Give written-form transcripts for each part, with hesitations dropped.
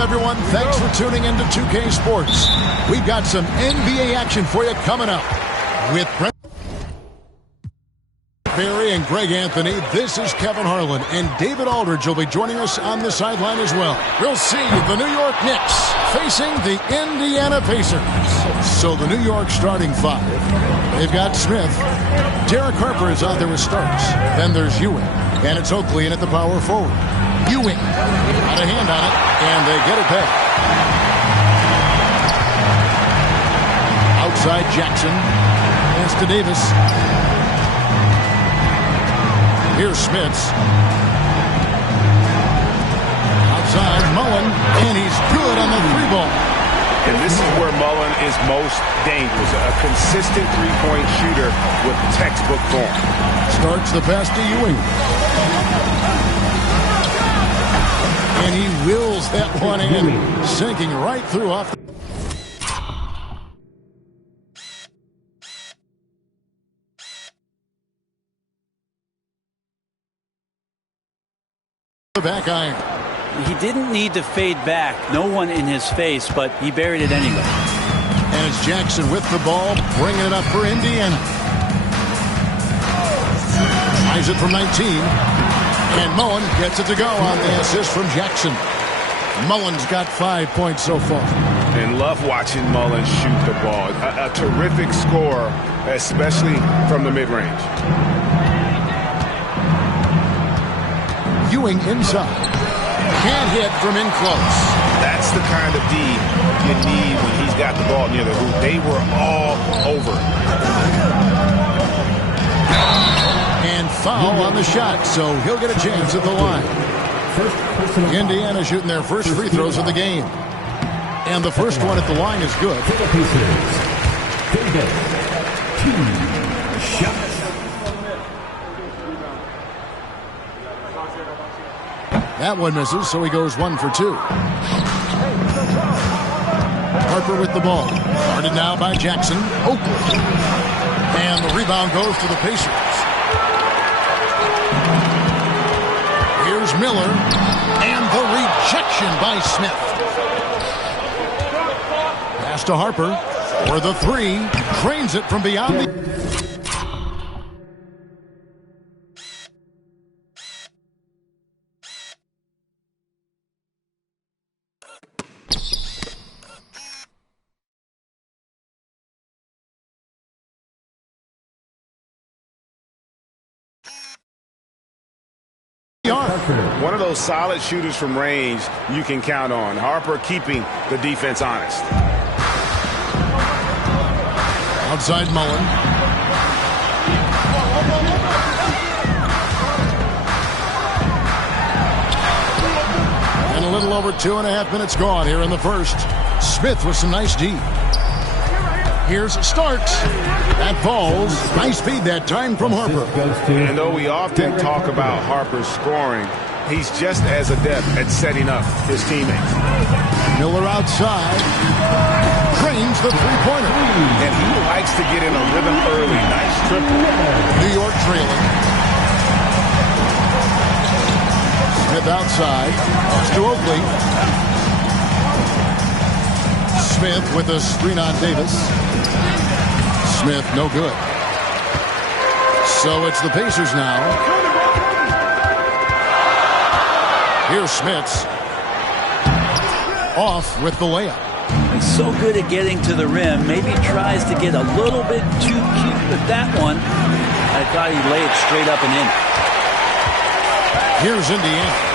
Welcome, everyone. Thanks for tuning into 2K Sports. We've got some NBA action for you coming up. With Brent Barry and Greg Anthony, this is Kevin Harlan, and David Aldridge will be joining us on the sideline as well. We'll see the New York Knicks facing the Indiana Pacers. So the New York starting five. They've got Smith. Derek Harper is out there with Starks. Then there's Ewing. And it's Oakley in at the power forward. Ewing got a hand on it, and they get it back. Outside Jackson. Pass to Davis. Here's Smits. Outside Mullen, and he's good on the three ball. And this is where Mullen is most dangerous. A consistent three-point shooter with textbook form. Starts the pass to Ewing. And he wills that one in, sinking right through off the back iron. He didn't need to fade back. No one in his face, but he buried it anyway. And it's Jackson with the ball, bringing it up for Indiana. Tries it from 19. And Mullen gets it to go on the assist from Jackson. Mullen's got 5 points so far. And love watching Mullen shoot the ball. A terrific scorer, especially from the mid-range. Ewing inside. Can't hit from in close. That's the kind of D you need when he's got the ball near the hoop. They were all over. And foul on the shot, so he'll get a chance at the line. Indiana shooting their first free throws of the game. And the first one at the line is good. That one misses, so he goes 1 for 2. Harper with the ball. Guarded now by Jackson. Oakley. And the rebound goes to the Pacers. Here's Miller. And the rejection by Smith. Pass to Harper. For the three. Drains it from beyond the... One of those solid shooters from range you can count on. Harper keeping the defense honest. Outside Mullen. And a little over 2.5 minutes gone here in the first. Smith with some nice D. Here's Starks. That falls. Nice feed that time from Harper. And though we often talk about Harper's scoring, he's just as adept at setting up his teammates. Miller outside. Drains the three-pointer. And he likes to get in a rhythm early. Nice triple. New York trailing. Smith outside. Off to Oakley. Smith with a screen on Davis. Smith, no good. So it's the Pacers now. Here's Smits. Off with the layup. He's so good at getting to the rim. Maybe tries to get a little bit too cute with that one. I thought he laid it straight up and in. Here's Indiana.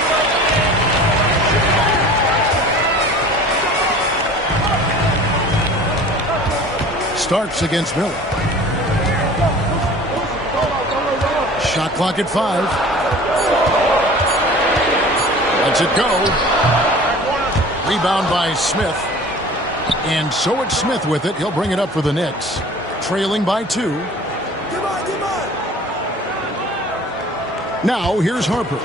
Starks against Miller. Shot clock at 5. Lets it go. Rebound by Smith. And so it's Smith with it. He'll bring it up for the Knicks. Trailing by 2. Now here's Harper.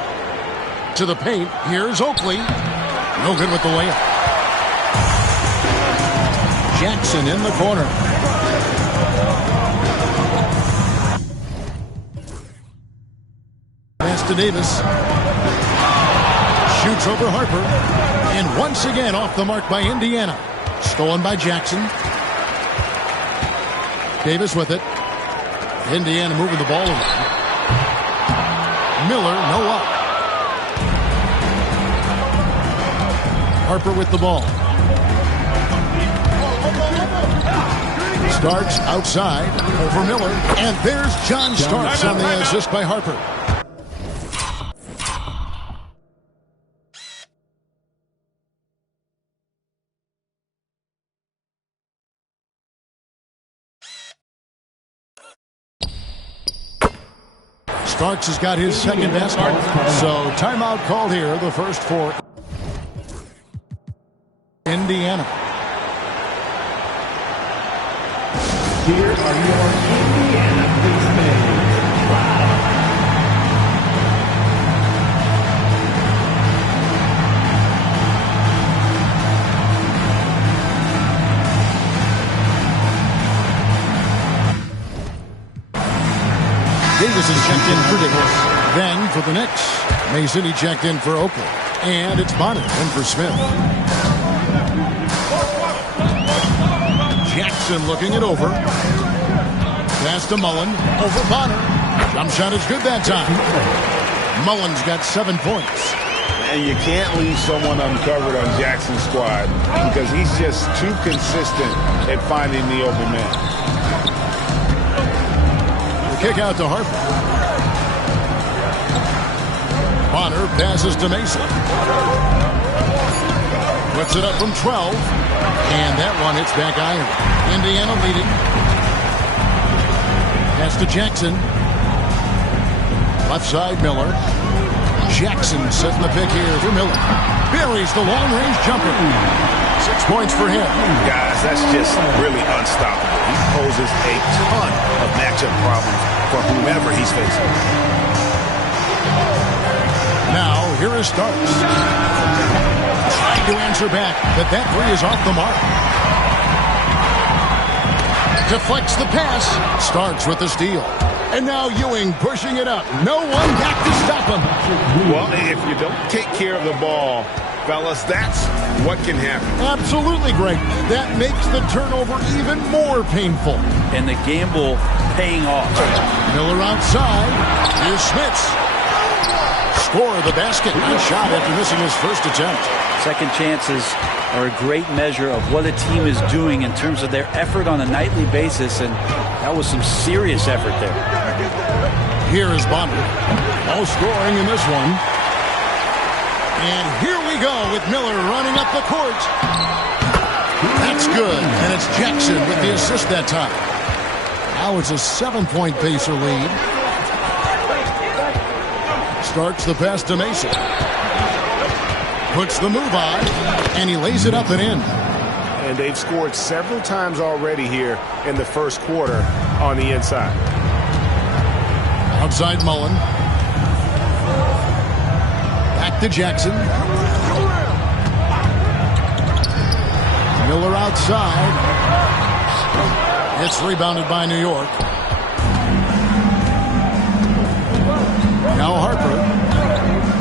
To the paint. Here's Oakley. No good with the layup. Jackson in the corner. Pass to Davis. Shoots over Harper. And once again off the mark by Indiana. Stolen by Jackson. Davis with it. Indiana moving the ball around. Miller, no up. Harper with the ball. Starks outside over Miller. And there's John Starks on the assist by Harper. Starks has got his second basket. So timeout called here, the first for Indiana. Here are your Indiana fans. Davis is checked in for Davis. Then for the Knicks, Mason, he checked in for Oakley. And it's Bonner in for Smith. Jackson looking it over. Pass to Mullen. Over Bonner. Jump shot is good that time. Mullen's got 7 points. And you can't leave someone uncovered on Jackson's squad because he's just too consistent at finding the open man. Kick out to Harper. Bonner passes to Mason. Puts it up from 12. And that one hits back iron. Indiana leading. Pass to Jackson. Left side, Miller. Jackson setting the pick here for Miller. Buries the long-range jumper. 6 points for him. Guys, that's just really unstoppable. He poses a ton of matchup problems for whomever he's facing. Now, here is Starks. Trying to answer back, but that three is off the mark. Deflects the pass. Starks with the steal. And now Ewing pushing it up. No one back to stop him. Well, if you don't take care of the ball, fellas, that's what can happen. Absolutely great. That makes the turnover even more painful. And the gamble paying off. Miller outside. Here's Smits. Score the basket. Good shot after missing his first attempt. Second chances are a great measure of what a team is doing in terms of their effort on a nightly basis, and that was some serious effort there. Here is Bonner. No scoring in this one. And here we go with Miller running up the court. That's good. And it's Jackson with the assist that time. Now it's a 7-point Pacer lead. Starts the pass to Mason. Puts the move on. And he lays it up and in. And they've scored several times already here in the first quarter on the inside. Outside Mullen. Back to Jackson. Miller outside. It's rebounded by New York. Now Harper.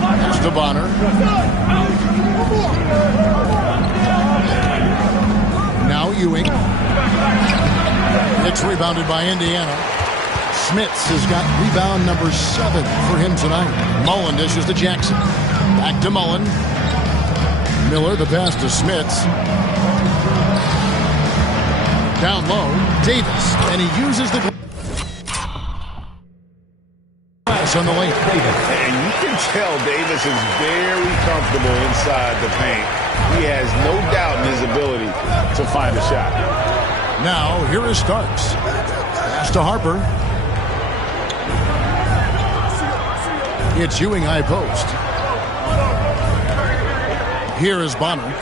Pass to Bonner. Now Ewing. It's rebounded by Indiana. Smits has got rebound number 7 for him tonight. Mullen dishes to Jackson. Back to Mullen. Miller, the pass to Smits. Down low, Davis. And he uses the glass on the lane. And you can tell Davis is very comfortable inside the paint. He has no doubt in his ability to find a shot. Now, here is Starks. Pass to Harper. It's Ewing high post. Here is Bonner.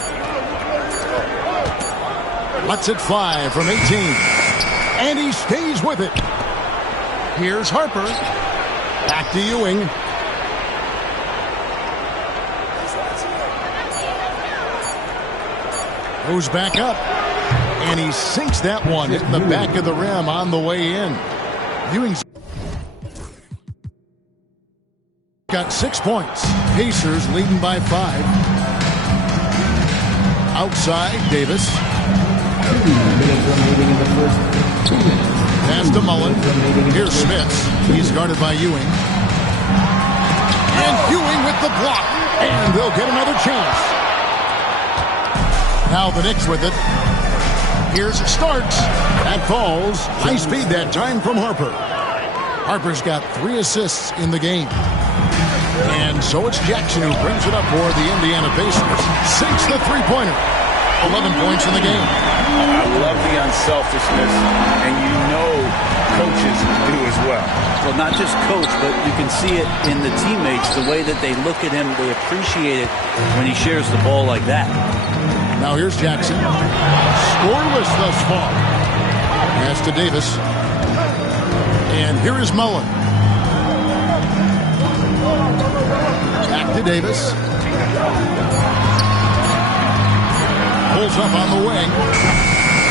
Lets it fly from 18. And he stays with it. Here's Harper. Back to Ewing. Goes back up. And he sinks that one in the back of the rim on the way in. Ewing's got 6 points. Pacers leading by 5. Outside, Davis. 2 minutes remaining in the first 2 minutes. Pass to Mullen. Here's Smits. He's guarded by Ewing. And Ewing with the block. And they'll get another chance. Now the Knicks with it. Here's Starks. That falls. High speed that time from Harper. Harper's got 3 assists in the game. And so it's Jackson who brings it up for the Indiana Pacers. Sinks the three-pointer. 11 points in the game. I love the unselfishness, and you know coaches do as well. Well, not just coach, but you can see it in the teammates, the way that they look at him. They appreciate it when he shares the ball like that. Now here's Jackson. Scoreless thus far. Pass to Davis. And here is Mullen. Back to Davis. Pulls up on the wing.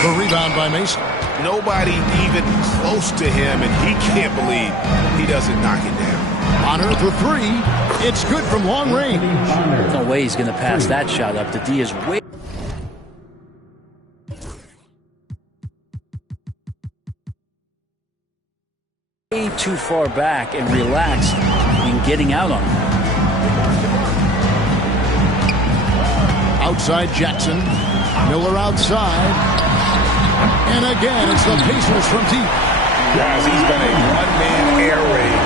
The rebound by Mason. Nobody even close to him, and he can't believe he doesn't knock it down. Honor for 3. It's good from long range. No way he's going to pass that shot up. The D is way too far back and relaxed in getting out on him. Outside Jackson. Miller outside. And again, it's the Pacers from deep. Guys, he's been a one-man air raid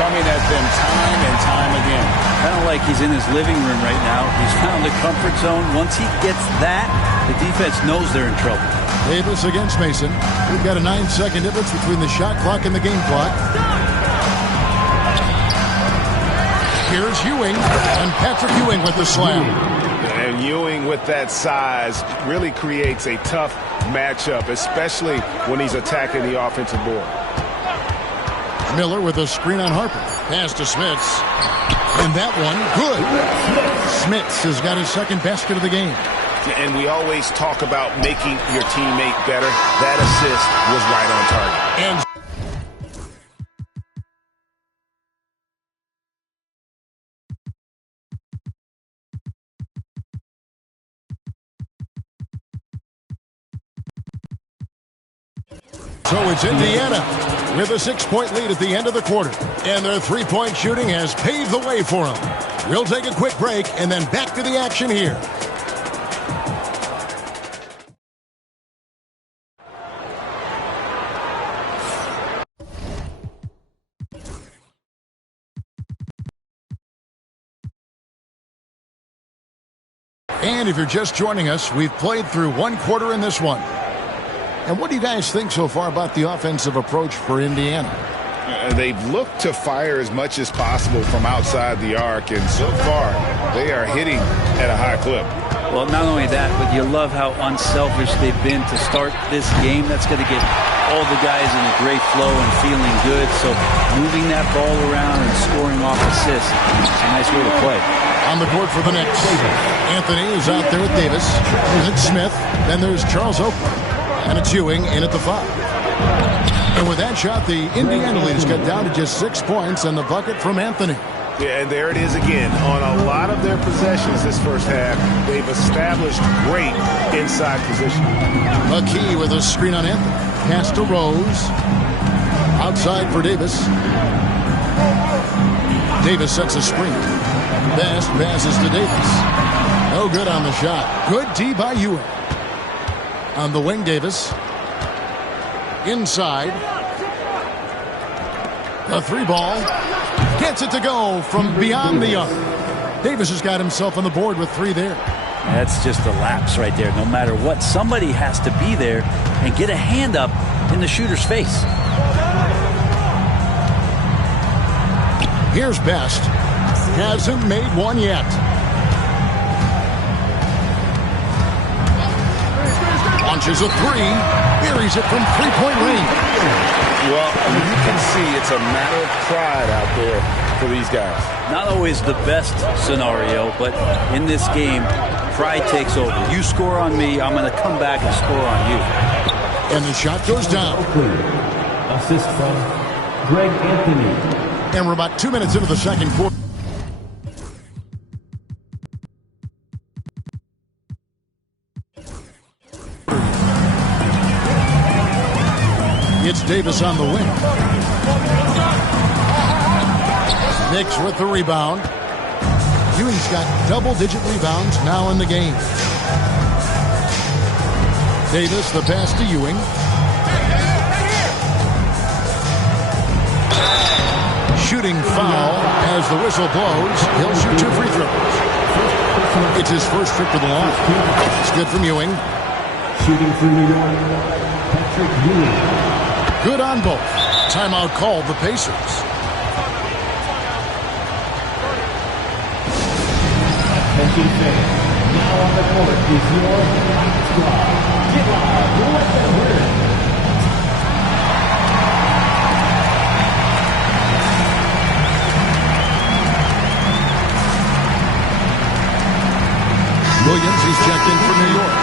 coming at them time and time again. Kind of like he's in his living room right now. He's found the comfort zone. Once he gets that, the defense knows they're in trouble. Davis against Mason. We've got a 9-second difference between the shot clock and the game clock. Here's Ewing, and Patrick Ewing with the slam. And Ewing with that size really creates a tough matchup, especially when he's attacking the offensive board. Miller with a screen on Harper. Pass to Smits. And that one, good. Smits has got his second basket of the game. And we always talk about making your teammate better. That assist was right on target. And so it's Indiana with a 6-point lead at the end of the quarter. And their three-point shooting has paved the way for them. We'll take a quick break and then back to the action here. And if you're just joining us, we've played through one quarter in this one. And what do you guys think so far about the offensive approach for Indiana? They've looked to fire as much as possible from outside the arc, and so far they are hitting at a high clip. Well, not only that, but you love how unselfish they've been to start this game. That's going to get all the guys in a great flow and feeling good. So moving that ball around and scoring off assists, it's a nice way to play. On the court for the Knicks, Anthony is out there with Davis. There's Smith. Then there's Charles Oakley. And it's Ewing in at the 5. And with that shot, the Indiana lead has got down to just 6 points and the bucket from Anthony. Yeah, and there it is again. On a lot of their possessions this first half, they've established great inside position. McKee with a screen on Anthony. Pass to Rose. Outside for Davis. Davis sets a screen. Best passes to Davis. No good on the shot. Good D by Ewing. On the wing, Davis. Inside. The 3-ball. Gets it to go from beyond the arc. Davis has got himself on the board with 3 there. That's just a lapse right there. No matter what, somebody has to be there and get a hand up in the shooter's face. Here's Best. Hasn't made one yet. Launches a 3. Buries it from 3-point range. Well, you can see it's a matter of pride out there for these guys. Not always the best scenario, but in this game, pride takes over. You score on me, I'm going to come back and score on you. And the shot goes down. Assist from Greg Anthony. And we're about 2 minutes into the second quarter. Davis on the wing. Knicks with the rebound. Ewing's got double-digit rebounds now in the game. Davis, the pass to Ewing. Shooting foul as the whistle blows. He'll shoot 2 free throws. It's his first trip to the line. It's good from Ewing. Shooting for New York, Patrick Ewing. Good on both. Timeout called the Pacers. Attention fans. Now on the court is your squad. Get live. Let them win. Williams, he's checked in for New York.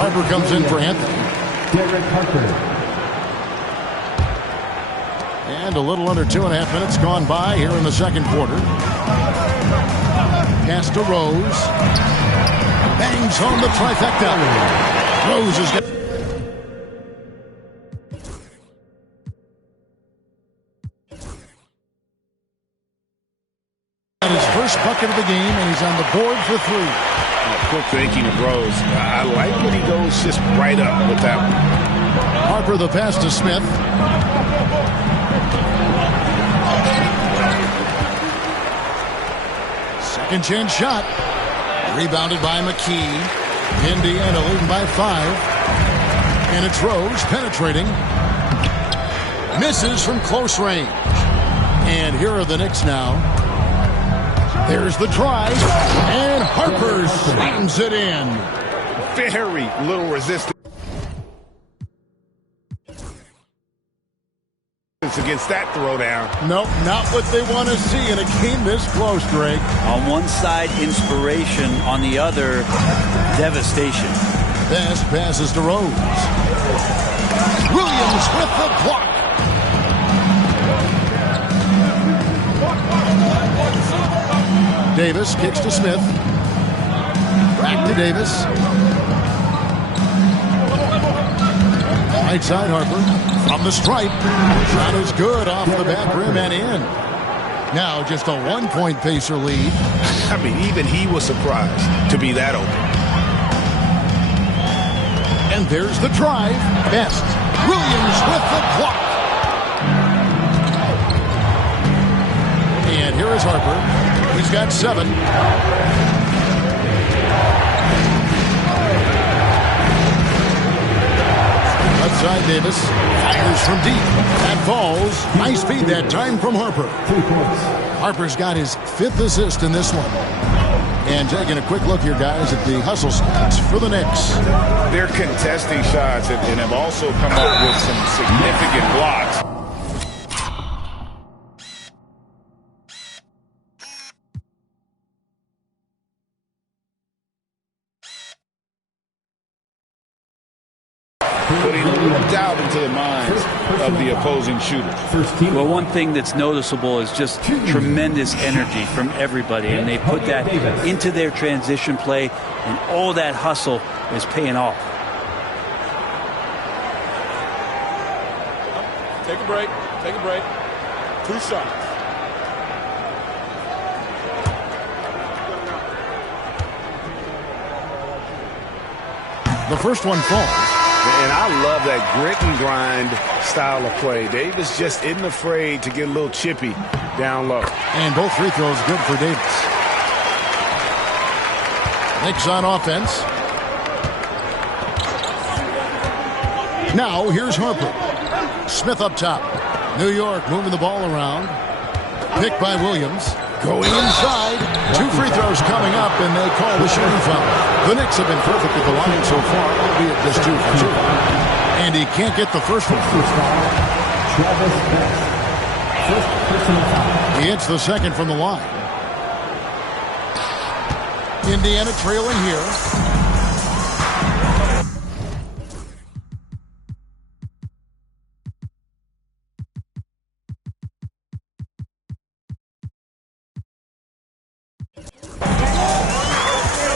Harper comes in for Anthony. Derek Harper. And a little under 2.5 minutes gone by here in the second quarter. Pass to Rose. Bangs home the trifecta. Rose is got his first bucket of the game, and he's on the board for 3. Quick thinking of Rose. I like when he goes just right up with that one. Harper the pass to Smith. Second chance shot. Rebounded by McKee. Indiana leading by 5. And it's Rose penetrating. Misses from close range. And here are the Knicks now. There's the drive, and Harper slams it in. Very little resistance against that throwdown. Nope, not what they want to see in a game this close, Greg. On one side, inspiration. On the other, devastation. Best passes to Rose. Williams with the block. Davis kicks to Smith. Back to Davis. Right side Harper. From the stripe. Shot is good off the back rim and in. Now just a 1-point Pacer lead. I mean, even he was surprised to be that open. And there's the drive. Best. Williams with the block. And here is Harper. He's got 7. Left side Davis. Fires from deep. That falls. Nice feed that time from Harper. 3 points. Harper's got his 5th assist in this one. And taking a quick look here, guys, at the hustle stats for the Knicks. They're contesting shots and have also come up with some significant blocks. Putting a little doubt into the minds of the opposing shooter. Well, one thing that's noticeable is just tremendous energy from everybody, and they put that into their transition play, and all that hustle is paying off. Take a break. Take a break. 2 shots. The first one falls. And I love that grit and grind style of play. Davis just isn't afraid to get a little chippy down low. And both free throws good for Davis. Knicks on offense. Now here's Harper. Smith up top. New York moving the ball around. Picked by Williams. Going inside. 2 free throws coming up, and they call the shooting foul. The Knicks have been perfect at the line so far, albeit just 2 for 2. And he can't get the first one. Travis Best. First personal foul. He hits the second from the line. Indiana trailing here.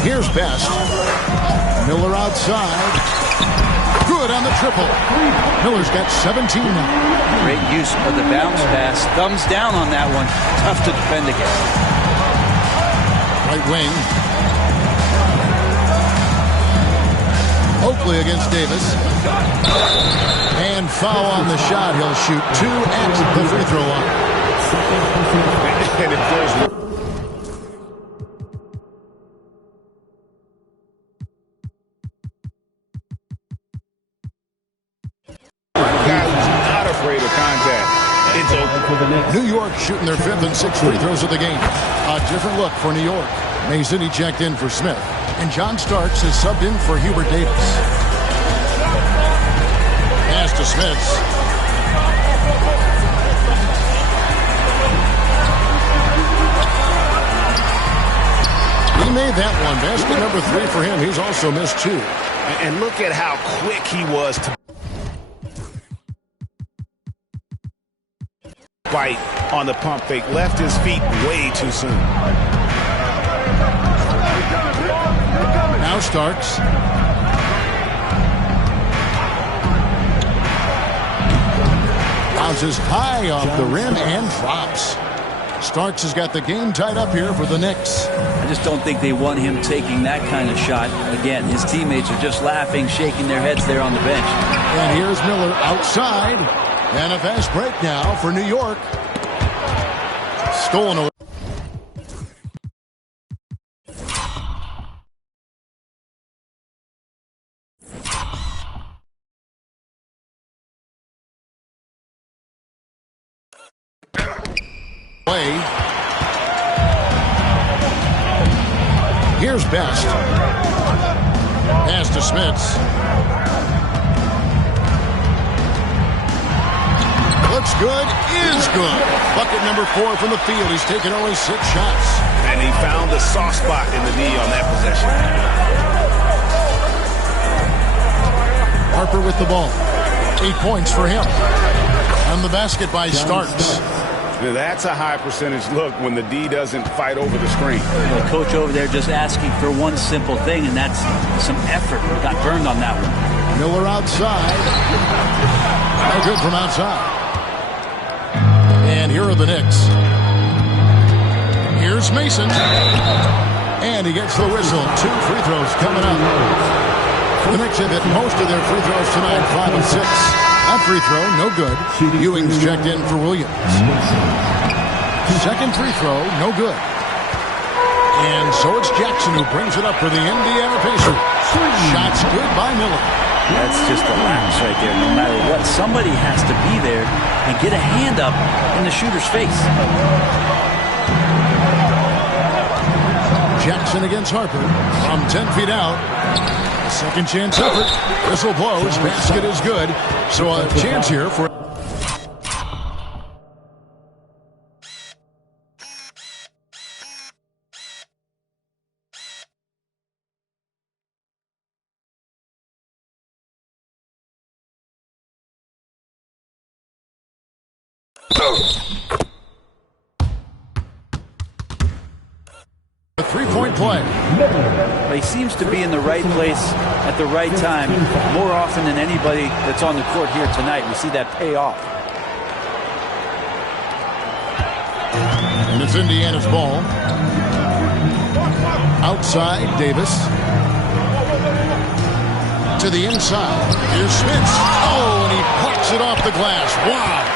Here's Best. Miller outside. Good good on the triple. Miller's got 17 now. Great use of the bounce pass. Thumbs down on that one. Tough to defend against. Right wing. Oakley against Davis. And foul on the shot. He'll shoot 2 at the free throw line. And if there's New York shooting their 5th and 6th free throws of the game. A different look for New York. Mason, he checked in for Smith. And John Starks is subbed in for Hubert Davis. Pass to Smith. He made that one. Basket number 3 for him. He's also missed 2. And look at how quick he was to bite on the pump fake. Left his feet way too soon. Now Starks. Bounces high off the rim and drops. Starks has got the game tied up here for the Knicks. I just don't think they want him taking that kind of shot. Again, his teammates are just laughing, shaking their heads there on the bench. And here's Miller outside. And a fast break now for New York. Stolen away. Here's Best. Pass to Smits. Looks good, is good. Bucket number 4 from the field. He's taken only 6 shots. And he found the soft spot in the knee on that possession. Harper with the ball. 8 points for him. On the basket by Starks. That's a high percentage look when the D doesn't fight over the screen. The coach over there just asking for one simple thing, and that's some effort. Got burned on that one. Miller outside. No good from outside. And here are the Knicks. Here's Mason. And he gets the whistle. 2 free throws coming up. The Knicks have hit most of their free throws tonight, 5 and 6. That free throw, no good. Ewing's checked in for Williams. Second free throw, no good. And so it's Jackson who brings it up for the Indiana Pacers. Shots good by Miller. That's just a lapse right there. No matter what, somebody has to be there and get a hand up in the shooter's face. Jackson against Harper from 10 feet out. A second chance effort. Whistle blows. Basket is good. So a chance here for... A 3-point play. He seems to be in the right place at the right time more often than anybody that's on the court here tonight. We see that pay off. And it's Indiana's ball. Outside, Davis. To the inside. Here's Smith. Oh, and he plucks it off the glass. Wow.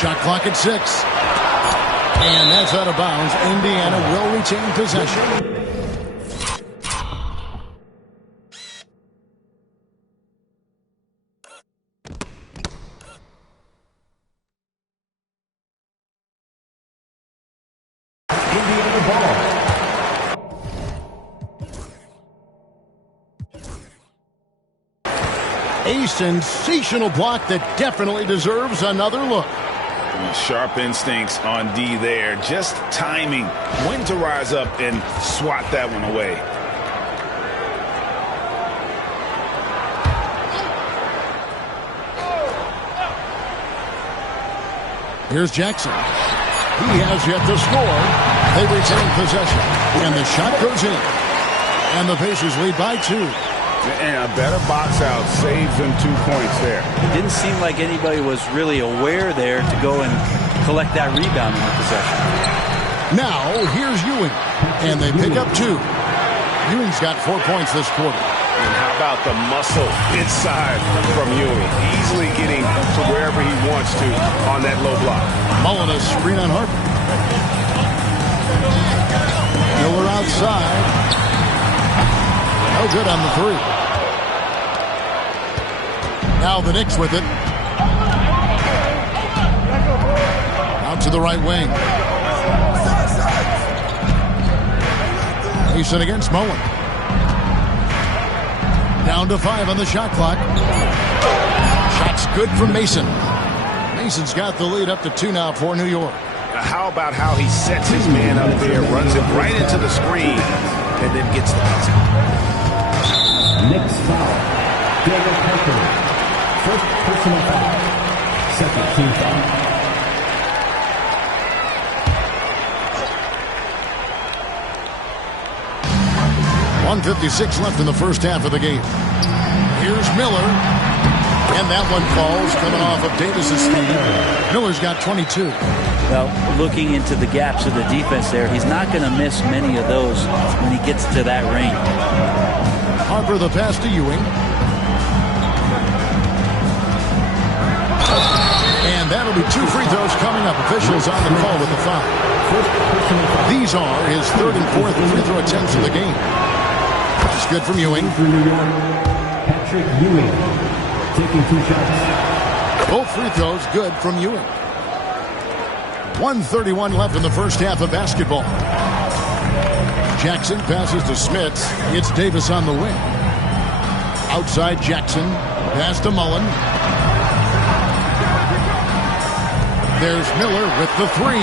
Shot clock at 6. And that's out of bounds. Indiana will retain possession. Indiana ball. A sensational block that definitely deserves another look. Sharp instincts on D there. Just timing when to rise up and swat that one away. Here's Jackson. He has yet to score. They retain possession. And the shot goes in. And the Pacers lead by 2. And a better box out saves them 2 points there. It didn't seem like anybody was really aware there to go and collect that rebound in the possession. Now, here's Ewing. And they pick up 2. Ewing's got 4 points this quarter. And how about the muscle inside from Ewing? Easily getting to wherever he wants to on that low block. Mullen a screen on Harper. Miller outside. No good on the 3. Now the Knicks with it. Out to the right wing. Mason against Mullen. Down to 5 on the shot clock. Shot's good from Mason. Mason's got the lead up to 2 now for New York. How about how he sets his man up there, runs it right into the screen, and then gets the basket. Knicks foul. David Parker. First personal foul. Second team foul. .156 left in the first half of the game. Here's Miller. And that one falls coming off of Davis's steal. Miller's got 22. Well, looking into the gaps of the defense there, he's not going to miss many of those when he gets to that range. Harper the pass to Ewing. And that'll be 2 free throws coming up. Officials on the call with the foul. These are his 3rd and 4th free throw attempts of the game. It's good from Ewing. Patrick Ewing taking 2 shots. Both free throws good from Ewing. 1:31 left in the first half of basketball. Jackson passes to Smits. It's Davis on the wing. Outside Jackson. Pass to Mullen. There's Miller with the 3.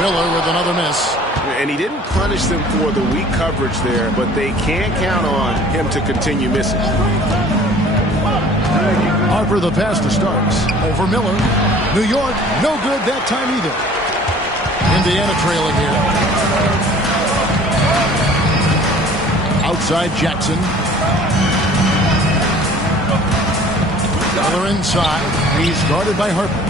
Miller with another miss. And he didn't punish them for the weak coverage there, but they can't count on him to continue missing. Harper the pass to Starks. Over Miller. New York, no good that time either. Indiana trailing here. Outside Jackson. Miller inside. He's guarded by Harper.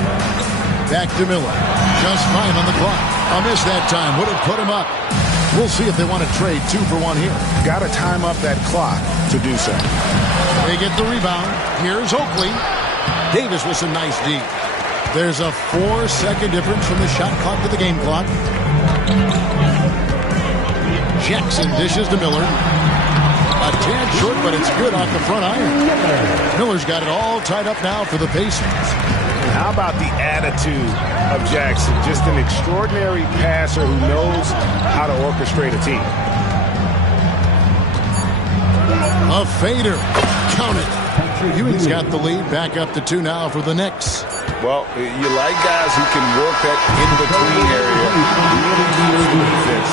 Back to Miller. Just 5 on the clock. A miss that time. Would have put him up. We'll see if they want to trade 2 for 1 here. Got to time up that clock to do so. They get the rebound. Here's Oakley. Davis with some nice D. There's a 4-second difference from the shot clock to the game clock. Jackson dishes to Miller. A tad short, but it's good off the front iron. Miller's got it all tied up now for the Pacers. And how about the attitude of Jackson? Just an extraordinary passer who knows how to orchestrate a team. A fader. Count it. Ewing's got the lead. Back up to 2 now for the Knicks. Well, you like guys who can work that in-between area. Really defense.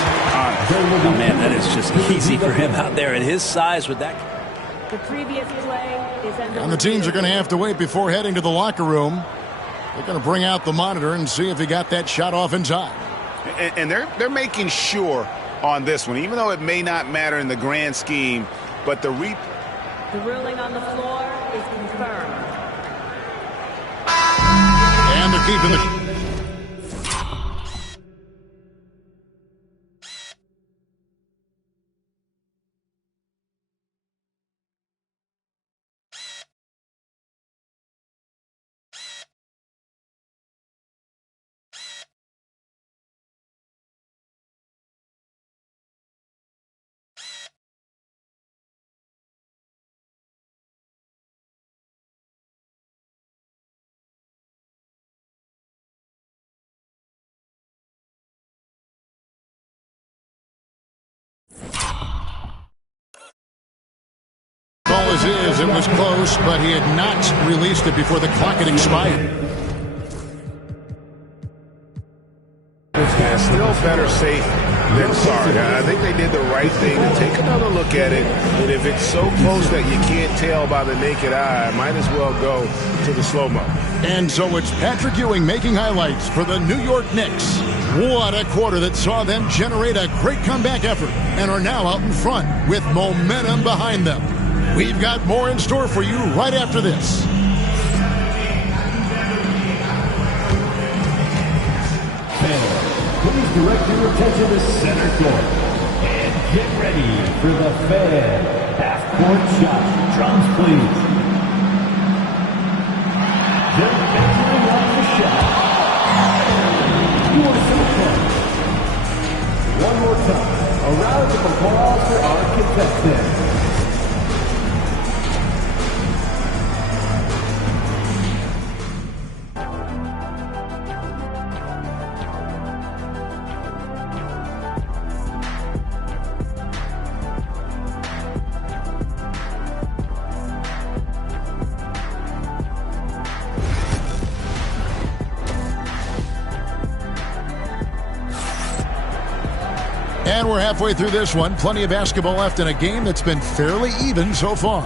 Oh, man, that is just easy for him out there at his size with that. The previous play is under. And the teams are going to have to wait before heading to the locker room. They're going to bring out the monitor and see if he got that shot off in time. And they're making sure on this one, even though it may not matter in the grand scheme, but the ruling on the floor is confirmed. And they're keeping the... Ball as is, it was close, but he had not released it before the clock had expired. Yeah, still better safe than sorry. I think they did the right thing to take another look at it, but if it's so close that you can't tell by the naked eye, might as well go to the slow-mo. And so it's Patrick Ewing making highlights for the New York Knicks. What a quarter that saw them generate a great comeback effort and are now out in front with momentum behind them. We've got more in store for you right after this. Fans, please direct your attention to center court. And get ready for the fan half-court shot. Drums, please. They're measuring up the shot. Your so close. One more time. A round of applause for our contestants. And we're halfway through this one. Plenty of basketball left in a game that's been fairly even so far.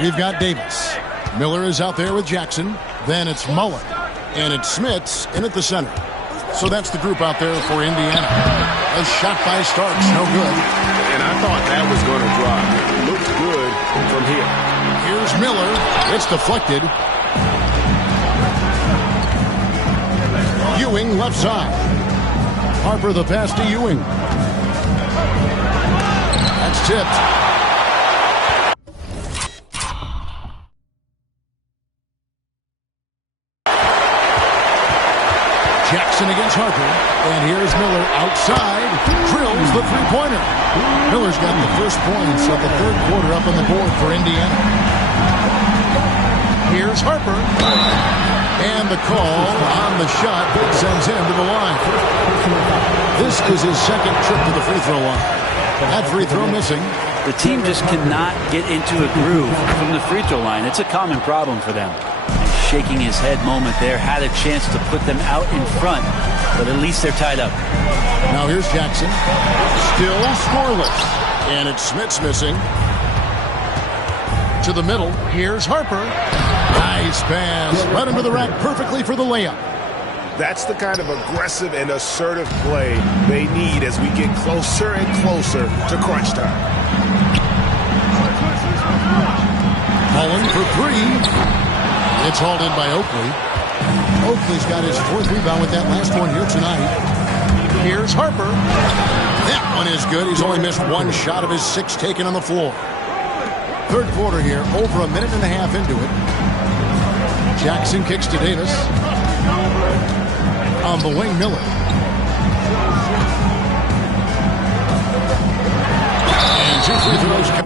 We've got Davis. Miller is out there with Jackson. Then it's Mullen. And it's Smits in at the center. So that's the group out there for Indiana. A shot by Starks, no good. And I thought that was going to drop. It looked good from here. Here's Miller. It's deflected. Ewing left side. Harper the pass to Ewing. That's tipped. Jackson against Harper. And here's Miller outside. Drills the three-pointer. Miller's got the first points of the third quarter up on the board for Indiana. Here's Harper. And the call on the shot sends him to the line. This is his second trip to the free throw line. That free throw missing. The team just cannot get into a groove from the free throw line. It's a common problem for them. Shaking his head moment there. Had a chance to put them out in front, but at least they're tied up. Now here's Jackson. Still scoreless. And it's Smits missing. To the middle. Here's Harper. Nice pass. Right under the rack perfectly for the layup. That's the kind of aggressive and assertive play they need as we get closer and closer to crunch time. Mullen for three. It's hauled in by Oakley. Oakley's got his fourth rebound with that last one here tonight. Here's Harper. That one is good. He's only missed one shot of his six taken on the floor. Third quarter here, over a minute and a half into it. Jackson kicks to Davis. On the wing, Miller. And two free throws.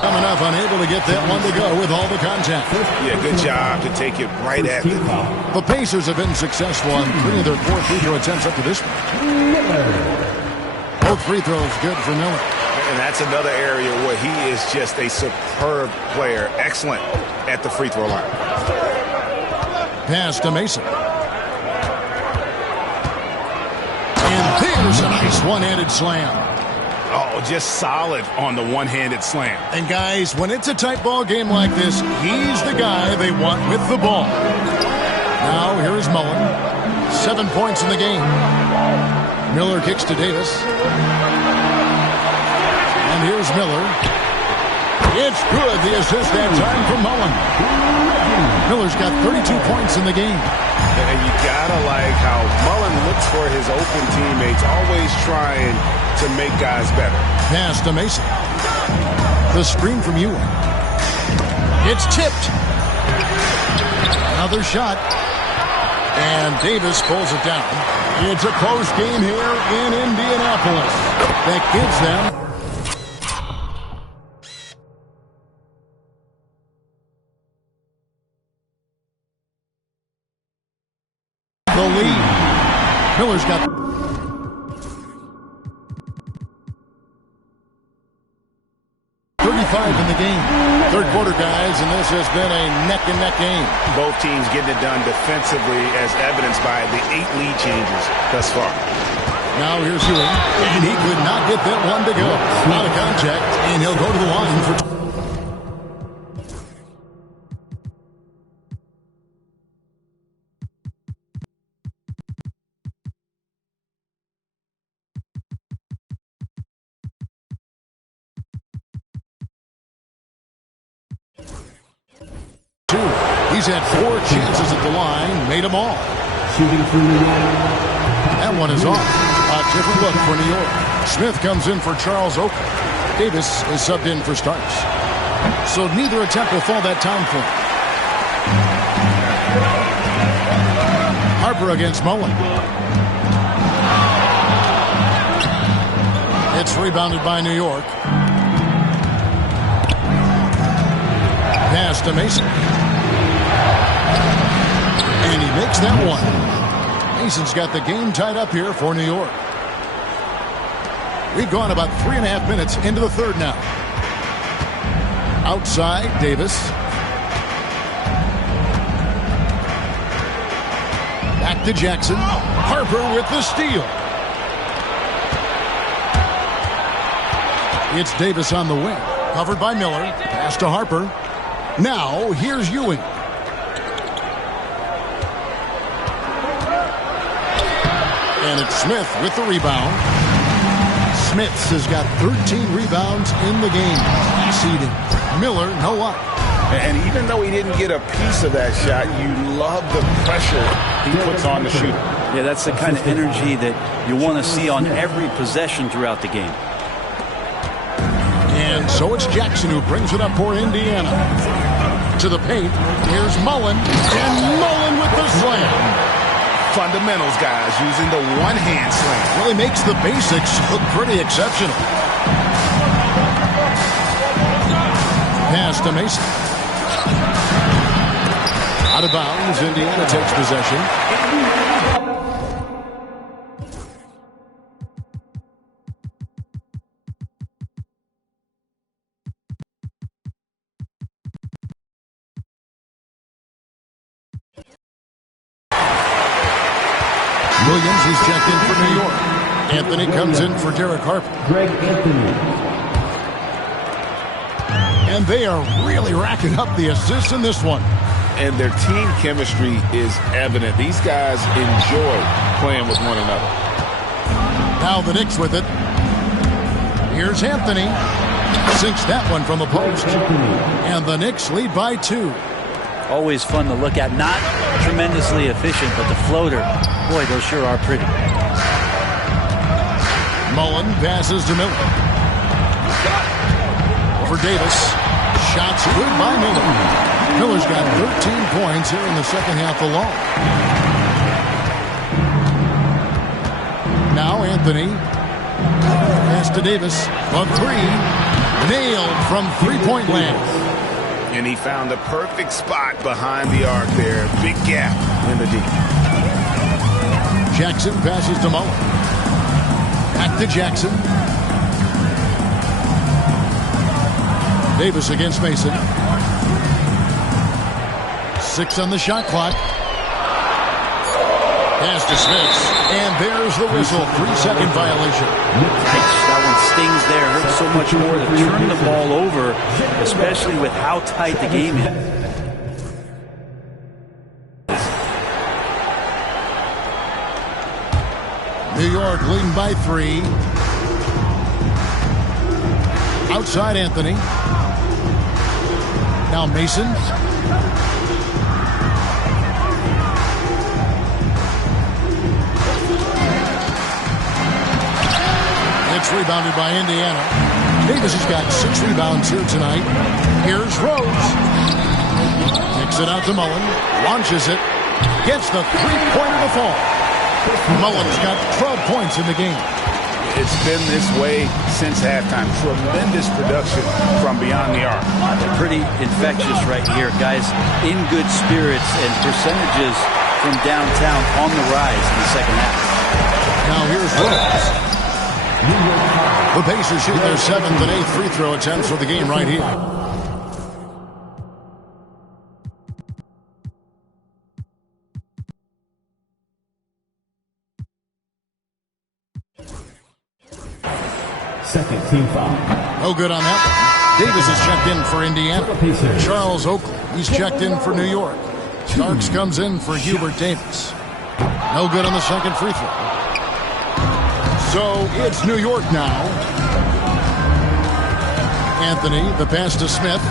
Coming up, unable to get that one to go with all the contact. Yeah, good job to take it right at the knee. The Pacers have been successful on 3 of their 4 free throw attempts up to this point. Both free throws good for Miller. And that's another area where he is just a superb player. Excellent at the free throw line. Pass to Mason. And there's a nice one-handed slam. Oh, just solid on the one-handed slam. And guys, when it's a tight ball game like this, he's the guy they want with the ball. Now, here is Mullen. 7 points in the game. Miller kicks to Davis. And here's Miller. It's good. The assist that time from Mullen. Miller's got 32 points in the game. And you gotta like how Mullen looks for his open teammates, always trying to make guys better. Pass to Mason. The screen from Ewing. It's tipped. Another shot. And Davis pulls it down. It's a close game here in Indianapolis. That gives them Miller's got 35 in the game. Third quarter, guys, and this has been a neck-and-neck game. Both teams getting it done defensively, as evidenced by the 8 lead changes thus far. Now here's Ewing, and he could not get that one to go. Out of contact, and he'll go to the line for... He's had 4 chances at the line, made them all. Shooting from the line. That one is off. A different look for New York. Smith comes in for Charles Oakley. Davis is subbed in for Starks. So neither attempt will fall that time for him. Harper against Mullen. It's rebounded by New York. Pass to Mason. And he makes that one. Mason's got the game tied up here for New York. We've gone about 3.5 minutes into the third now. Outside, Davis. Back to Jackson. Harper with the steal. It's Davis on the wing. Covered by Miller. Pass to Harper. Now, here's Ewing. And it's Smith with the rebound. Smith has got 13 rebounds in the game. Seeding. Miller, no up. And even though he didn't get a piece of that shot, you love the pressure he puts on the shooter. Yeah, that's the kind of energy that you want to see on every possession throughout the game. And so it's Jackson who brings it up for Indiana. To the paint. Here's Mullen. And Mullen with the slam. Fundamentals, guys, using the one-hand slam. Really makes the basics look pretty exceptional. Pass to Mason. Out of bounds, Indiana takes possession. Williams is checked in for New York. Anthony comes in for Derek Harper. Greg Anthony. And they are really racking up the assists in this one. And their team chemistry is evident. These guys enjoy playing with one another. Now the Knicks with it. Here's Anthony. Sinks that one from the post. And the Knicks lead by 2. Always fun to look at. Not tremendously efficient, but the floater, boy, those sure are pretty. Mullen passes to Miller. Over Davis. Shots good by Miller. Miller's got 13 points here in the second half alone. Now Anthony. Pass to Davis. A 3. Nailed from three-point land. And he found the perfect spot behind the arc there. Big gap in the deep. Jackson passes to Mullen. Back to Jackson. Davis against Mason. 6 on the shot clock. Pass to Smith. And there's the whistle. 3-second violation. That one stings there. Hurts so much more to turn the ball over, especially with how tight the game is. New York leading by 3. Outside Anthony. Now Mason. It's rebounded by Indiana. Davis has got 6 rebounds here tonight. Here's Rose. Kicks it out to Mullen. Launches it. Gets the three-pointer to fall. Mullen's got 12 points in the game. It's been this way since halftime. Tremendous production from beyond the arc. Pretty infectious right here. Guys in good spirits and percentages from downtown on the rise in the second half. Now here's Rose. The Pacers shoot their 7th and 8th free throw attempts for the game right here. Second team foul. No good on that one. Davis is checked in for Indiana. Charles Oakley, he's checked in for New York. Starks comes in for Hubert Davis. No good on the second free throw. So it's New York now. Anthony, the pass to Smith.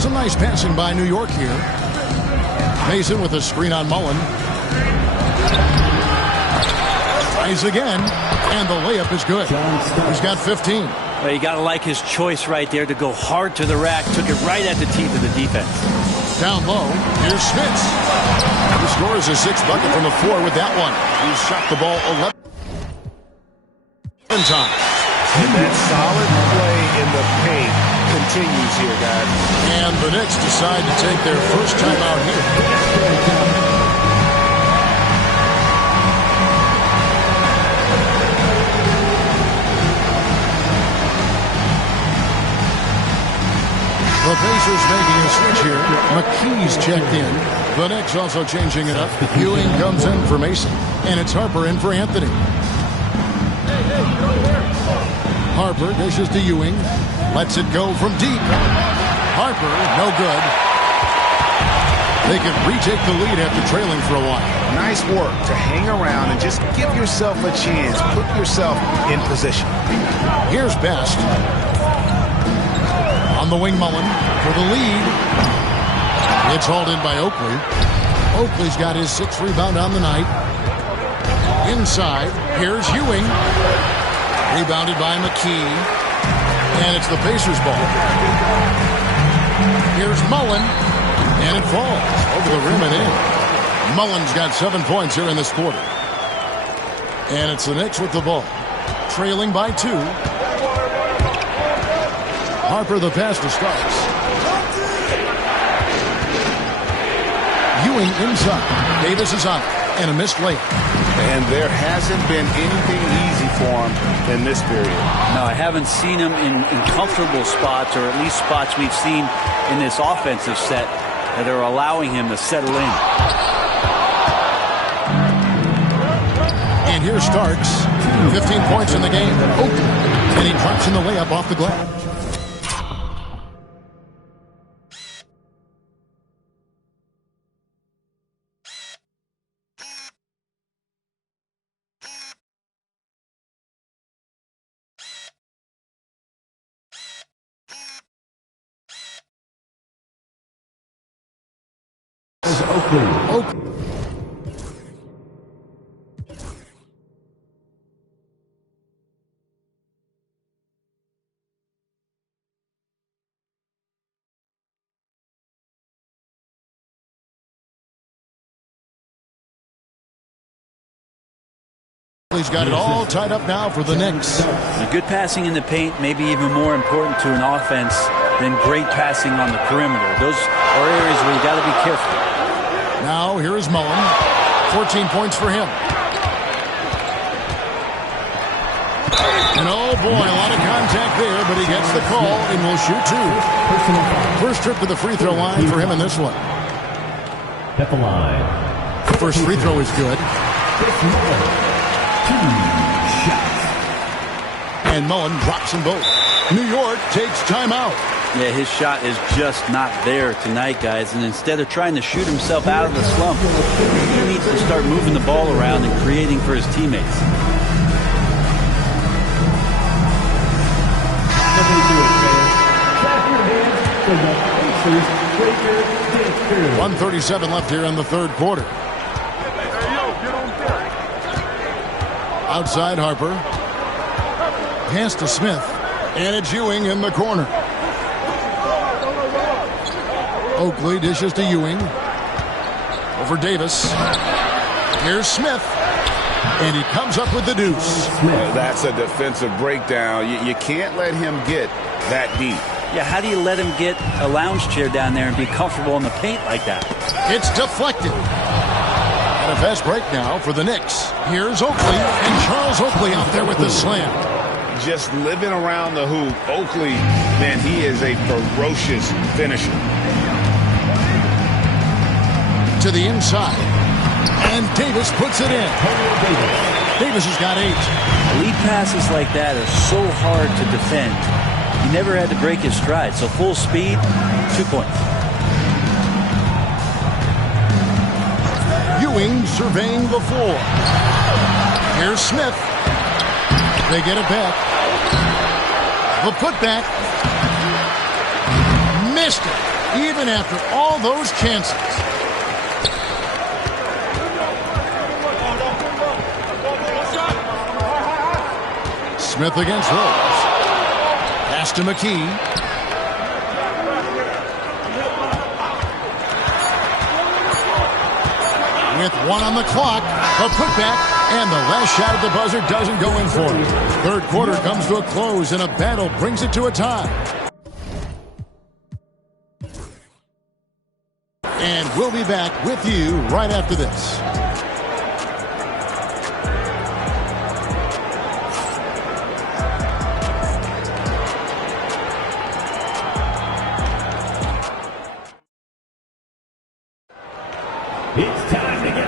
Some nice passing by New York here. Mason with a screen on Mullen. Tries again, and the layup is good. He's got 15. Well, you got to like his choice right there to go hard to the rack. Took it right at the teeth of the defense. Down low, here's Smith. He scores his 6th bucket from the floor with that one. He shot the ball 11 times. And that solid play in the paint continues here, guys. And the Knicks decide to take their first time out here. The Pacers making a switch here. McKee's checked in. The Knicks also changing it up. Ewing comes in for Mason. And it's Harper in for Anthony. Harper dishes to Ewing. Lets it go from deep. Harper, no good. They can retake the lead after trailing for a while. Nice work to hang around and just give yourself a chance. Put yourself in position. Here's Best. On the wing, Mullen for the lead. It's hauled in by Oakley. Oakley's got his 6th rebound on the night. Inside, here's Ewing. Rebounded by McKee. And it's the Pacers ball. Here's Mullen. And it falls over the rim and in. Mullen's got 7 points here in this quarter. And it's the Knicks with the ball. Trailing by 2. Harper the pass to Starks. Ewing inside. Davis is on it. And a missed layup. And there hasn't been anything easy for him in this period. No, I haven't seen him in comfortable spots, or at least spots we've seen in this offensive set that are allowing him to settle in. And here's Starks. 15 points in the game. Oakley. And he drops in the layup off the glass. Oakley. He's got it all tied up now for the Knicks. Good passing in the paint may be even more important to an offense than great passing on the perimeter. Those are areas where you got to be careful. Now here is Mullen. 14 points for him. And oh boy, a lot of contact there, but he gets the call and will shoot 2. First trip to the free throw line for him in this one. At the line. First free throw is good. 2 shots. And Mullen drops them both. New York takes timeout. Yeah, his shot is just not there tonight, guys. And instead of trying to shoot himself out of the slump, he needs to start moving the ball around and creating for his teammates. 1:37 left here in the third quarter. Outside Harper. Pass to Smith. And it's Ewing in the corner. Oakley dishes to Ewing. Over Davis. Here's Smith. And he comes up with the deuce. That's a defensive breakdown. You can't let him get that deep. Yeah, how do you let him get a lounge chair down there and be comfortable in the paint like that? It's deflected. And a fast break now for the Knicks. Here's Oakley, and Charles Oakley out there with the slam. Just living around the hoop. Oakley, man, he is a ferocious finisher. To the inside. And Davis puts it in. Davis has got 8. Lead passes like that are so hard to defend. He never had to break his stride. So full speed, 2 points. Ewing surveying the floor. Here's Smith. They get it back. The putback. Missed it, even after all those chances. Smith against Rose. Pass to McKee. With 1 on the clock, the putback, and the last shot at the buzzer doesn't go in for him. Third quarter comes to a close, and a battle brings it to a tie. And we'll be back with you right after this.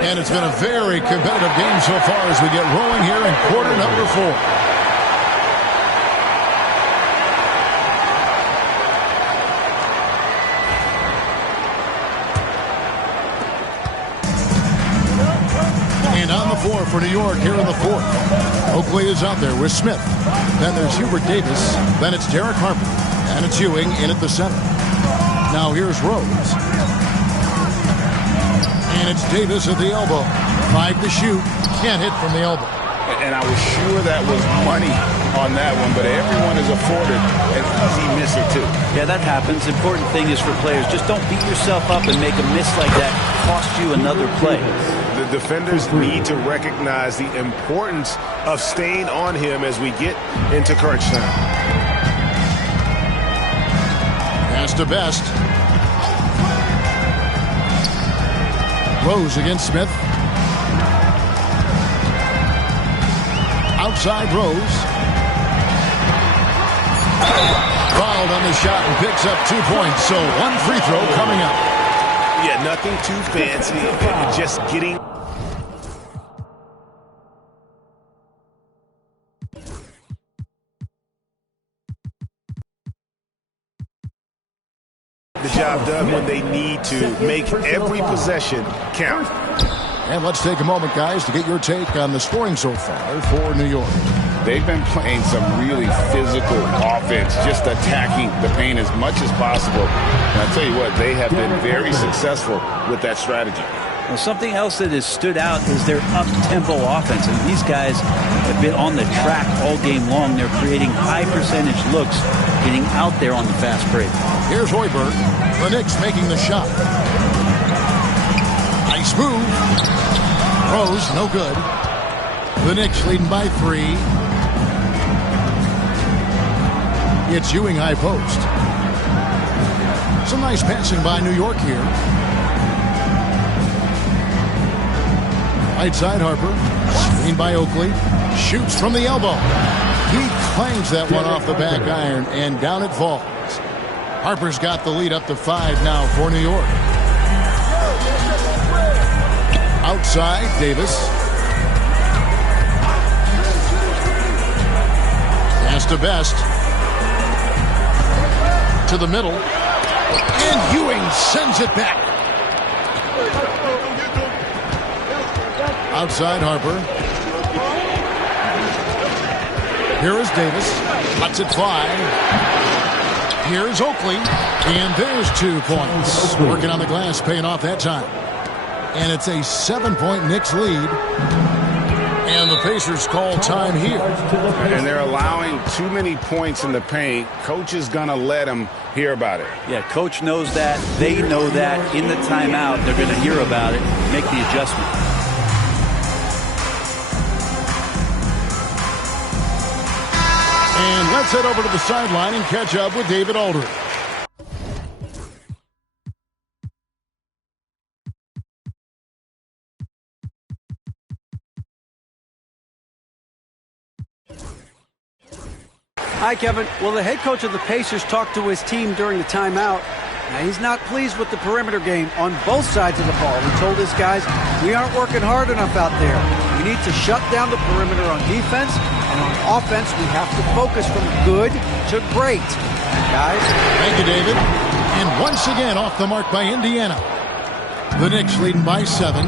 And it's been a very competitive game so far as we get rolling here in quarter number 4. And on the floor for New York here in the 4th. Oakley is out there with Smith. Then there's Hubert Davis. Then it's Derek Harper. And it's Ewing in at the center. Now here's Rose. And it's Davis at the elbow. 5 to shoot. Can't hit from the elbow. And I was sure that was money on that one, but everyone is afforded an easy misser too. Yeah, that happens. Important thing is for players, just don't beat yourself up and make a miss like that cost you another play. The defenders need to recognize the importance of staying on him as we get into crunch time. Pass to Best. Rose against Smith. Outside Rose. Fouled on the shot and picks up 2 points. So 1 free throw coming up. Yeah, nothing too fancy. Just getting... the job done when they need to make every possession count. And let's take a moment, guys, to get your take on the scoring so far for New York. They've been playing some really physical offense, just attacking the paint as much as possible. And I tell you what, they have been very successful with that strategy. Well, something else that has stood out is their up-tempo offense. And these guys have been on the track all game long. They're creating high-percentage looks, getting out there on the fast break. Here's Hoiberg. The Knicks making the shot. Nice move. Rose, no good. The Knicks leading by 3. It's Ewing high post. Some nice passing by New York here. Right side Harper. Screen by Oakley. Shoots from the elbow. He clangs that one off the back iron, and down it falls. Harper's got the lead up to 5 now for New York. Outside, Davis. Pass to Best. To the middle. And Ewing sends it back. Outside Harper. Here is Davis. Lets it fly. Here's Oakley. And there's 2 points. Working on the glass, paying off that time. And it's a 7-point Knicks lead. And the Pacers call time here. And they're allowing too many points in the paint. Coach is going to let them hear about it. Yeah, coach knows that. They know that. In the timeout, they're going to hear about it, make the adjustment. And let's head over to the sideline and catch up with David Aldridge. Hi, Kevin. Well, the head coach of the Pacers talked to his team during the timeout. Now, he's not pleased with the perimeter game on both sides of the ball. He told his guys, we aren't working hard enough out there. We need to shut down the perimeter on defense, and on offense, we have to focus from good to great. Guys? Thank you, David. And once again, off the mark by Indiana. The Knicks leading by 7.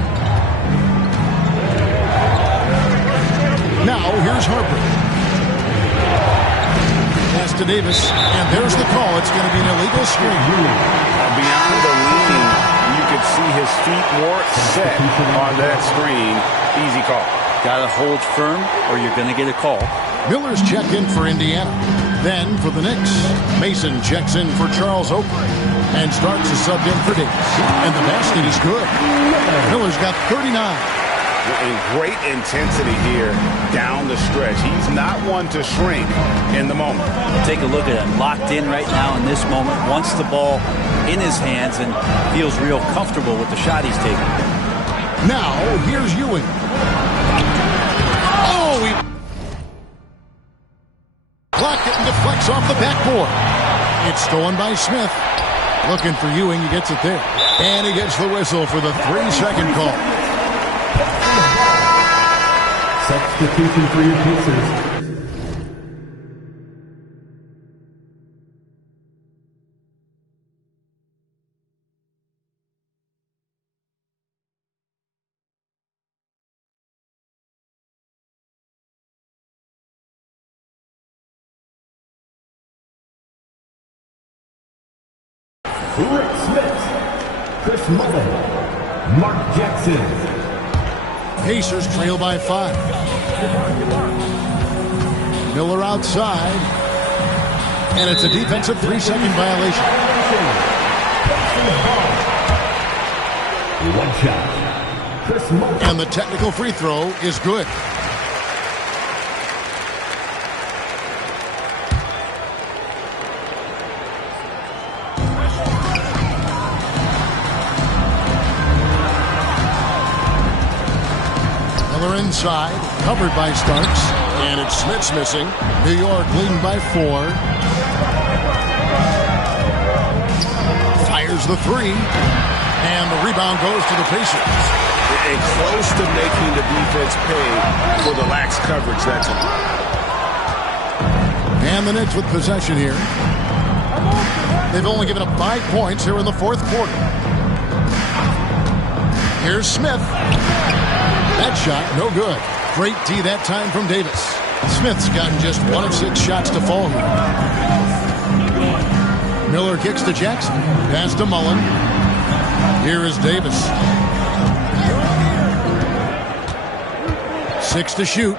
Now, here's Harper. Pass to Davis, and there's the call. It's going to be an illegal screen. Beyond the leaning, you could see his feet more set on that screen. Easy call. Got to hold firm, or you're going to get a call. Miller's checked in for Indiana. Then for the Knicks, Mason checks in for Charles Oakley and starts to sub in for Davis. And the basket is good. Miller's got 39. In great intensity here down the stretch. He's not one to shrink in the moment. Take a look at it. Locked in right now in this moment. Wants the ball in his hands and feels real comfortable with the shot he's taking. Now, here's Ewing. Oh, he blocked it and deflects off the backboard. It's stolen by Smith. Looking for Ewing. He gets it there. And he gets the whistle for the 3-second call. Substitution for your Pacers. Rick Smith, Chris Mullin, Mark Jackson. Pacers trail by 5. Miller outside. And it's a defensive 3-second violation. One shot. Chris Mullin. And the technical free throw is good. Inside, covered by Starks, and it's Smith's missing. New York leading by 4. Fires the 3, and the rebound goes to the Pacers. And close to making the defense pay for the lax coverage that's on. And the Knicks with possession here. They've only given up 5 points here in the 4th quarter. Here's Smith. That shot, no good. Great D that time from Davis. Smith's gotten just 1 of 6 shots to fall here. Miller kicks to Jackson. Pass to Mullen. Here is Davis. 6 to shoot.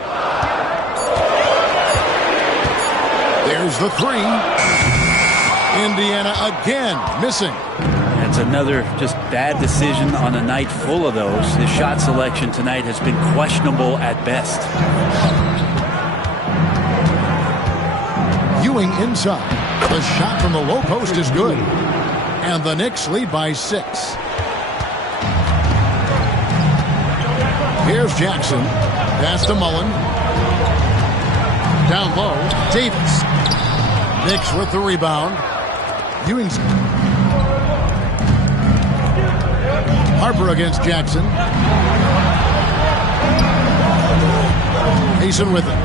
There's the 3. Indiana again missing. That's another just bad decision on a night full of those. His shot selection tonight has been questionable at best. Ewing inside. The shot from the low post is good. And the Knicks lead by 6. Here's Jackson. Pass to Mullen. Down low. Davis. Knicks with the rebound. Ewing's... Harper against Jackson. Mason with it.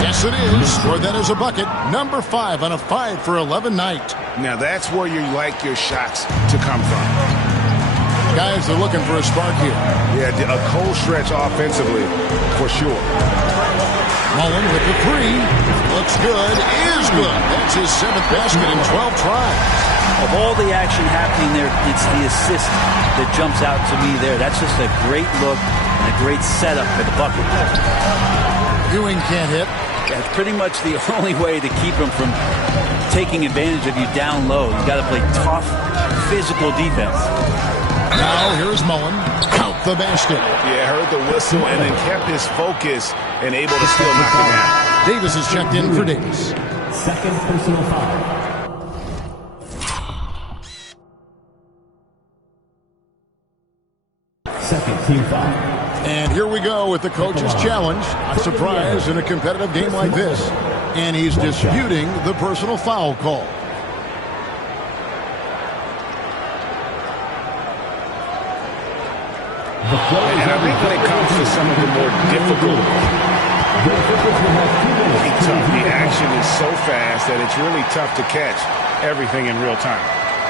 Yes, it is. Scored that as a bucket. Number 5 on a 5 for 11 night. Now that's where you like your shots to come from. Guys, they're looking for a spark here. Yeah, a cold stretch offensively, for sure. Mullen with the 3. Looks good. Is good. That's his 7th basket in 12 tries. Of all the action happening there, it's the assist that jumps out to me there. That's just a great look and a great setup for the bucket. Ewing can't hit. That's pretty much the only way to keep him from taking advantage of you down low. You got to play tough, physical defense. Now here's Mullen. Count the basket. Yeah, heard the whistle and then kept his focus and able to still knock him out. Davis is checked in for Davis. Second personal foul. Second team foul. And here we go with the coach's challenge. Not surprised in a competitive game like this. And he's disputing the personal foul call. And I think when it comes to some of the more difficult, the action is so fast that it's really tough to catch everything in real time.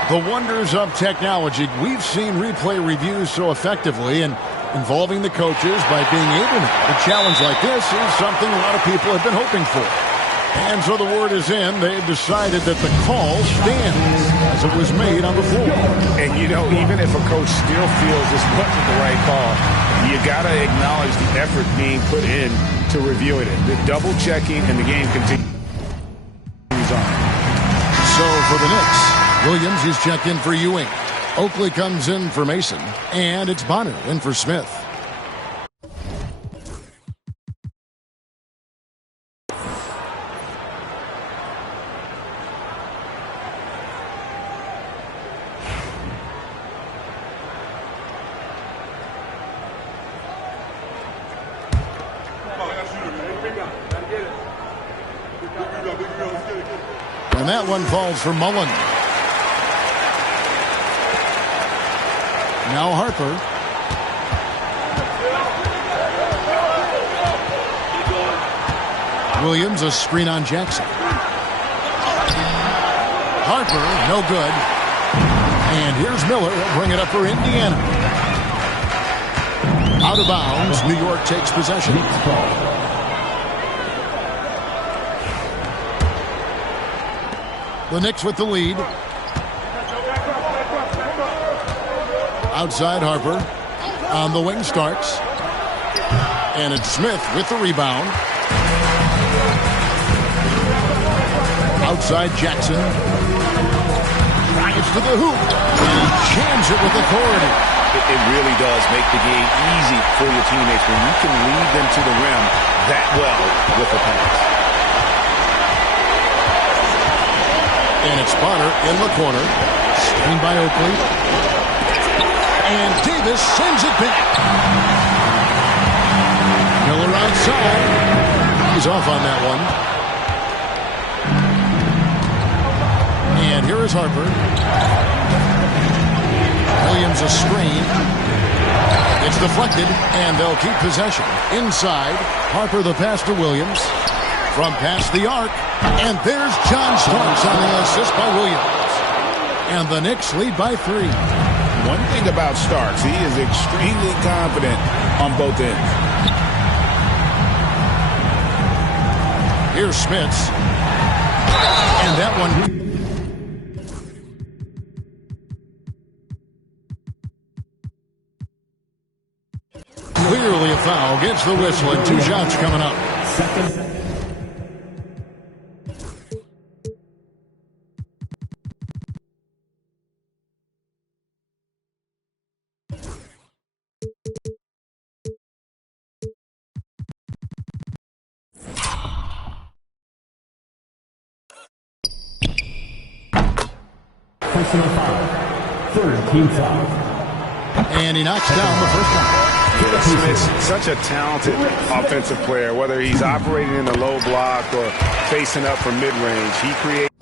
The wonders of technology. We've seen replay reviews so effectively, and involving the coaches by being able to. A challenge like this is something a lot of people have been hoping for. And so the word is in. They've decided that the call stands as it was made on the floor. And, you know, even if a coach still feels this wasn't the right call, you got to acknowledge the effort being put in to reviewing it. The double-checking and the game continues on. So for the Knicks, Williams is checked in for Ewing. Oakley comes in for Mason. And it's Bonner in for Smith. And that one falls for Mullen. Now Harper. Williams, a screen on Jackson. Harper, no good. And here's Miller. He'll bring it up for Indiana. Out of bounds. New York takes possession. The Knicks with the lead. Outside Harper. On the wing starts. And it's Smith with the rebound. Outside Jackson. Drives to the hoop. And he jams it with authority. It really does make the game easy for your teammates when you can lead them to the rim that well with the pass. And it's Bonner in the corner. Screened by Oakley. And Davis sends it back. Miller outside. He's off on that one. And here is Harper. Williams a screen. It's deflected, and they'll keep possession. Inside, Harper the pass to Williams. From past the arc, and there's John Starks on the assist by Williams. And the Knicks lead by 3. One thing about Starks, he is extremely confident on both ends. Here's Smits. And that one... Clearly a foul. Gets the whistle, and 2 shots coming up. Second. Personal foul. Third team foul. And he knocks down the first one. Smith's such a talented offensive player, whether he's operating in the low block or facing up from mid-range. He creates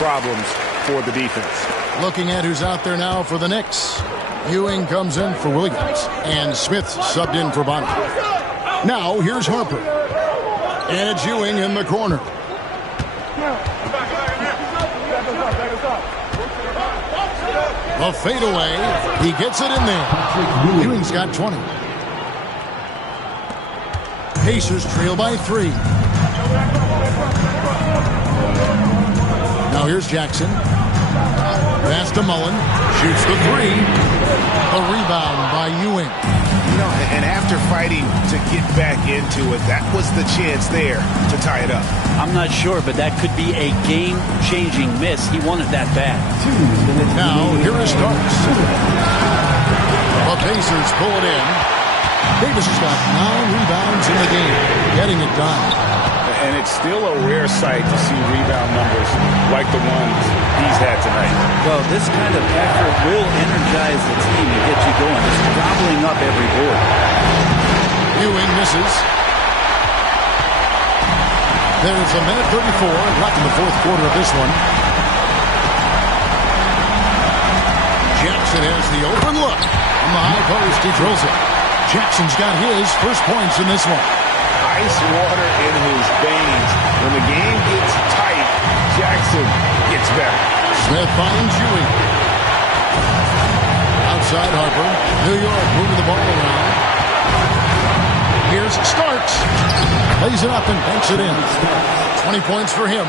problems for the defense. Looking at who's out there now for the Knicks. Ewing comes in for Williams, and Smith subbed in for Bonner. Now here's Harper, and it's Ewing in the corner. The fadeaway, he gets it in there. Ewing's got 20. Pacers trail by 3. Now here's Jackson. Pass to Mullen. Shoots the 3. The rebound by Ewing. know, and after fighting to get back into it, that was the chance there to tie it up. I'm not sure, but that could be a game-changing miss. He wanted that bad. Now, here is Starks. The Pacers pull it in. Davis has got 9 rebounds in the game, getting it done. And it's still a rare sight to see rebound numbers like the ones he's had tonight. Well, this kind of effort will energize the team and get you going, just gobbling up every board. Ewing misses. There's a minute 34 left in the fourth quarter of this one. Jackson has the open look. On the high post, he drills it. Jackson's got his first points in this one. Ice water in his veins. When the game gets tight, Jackson gets better. Smith finds Ewing. Outside Harper. New York moving the ball around. Here's Starks. Lays it up and banks it in. 20 points for him.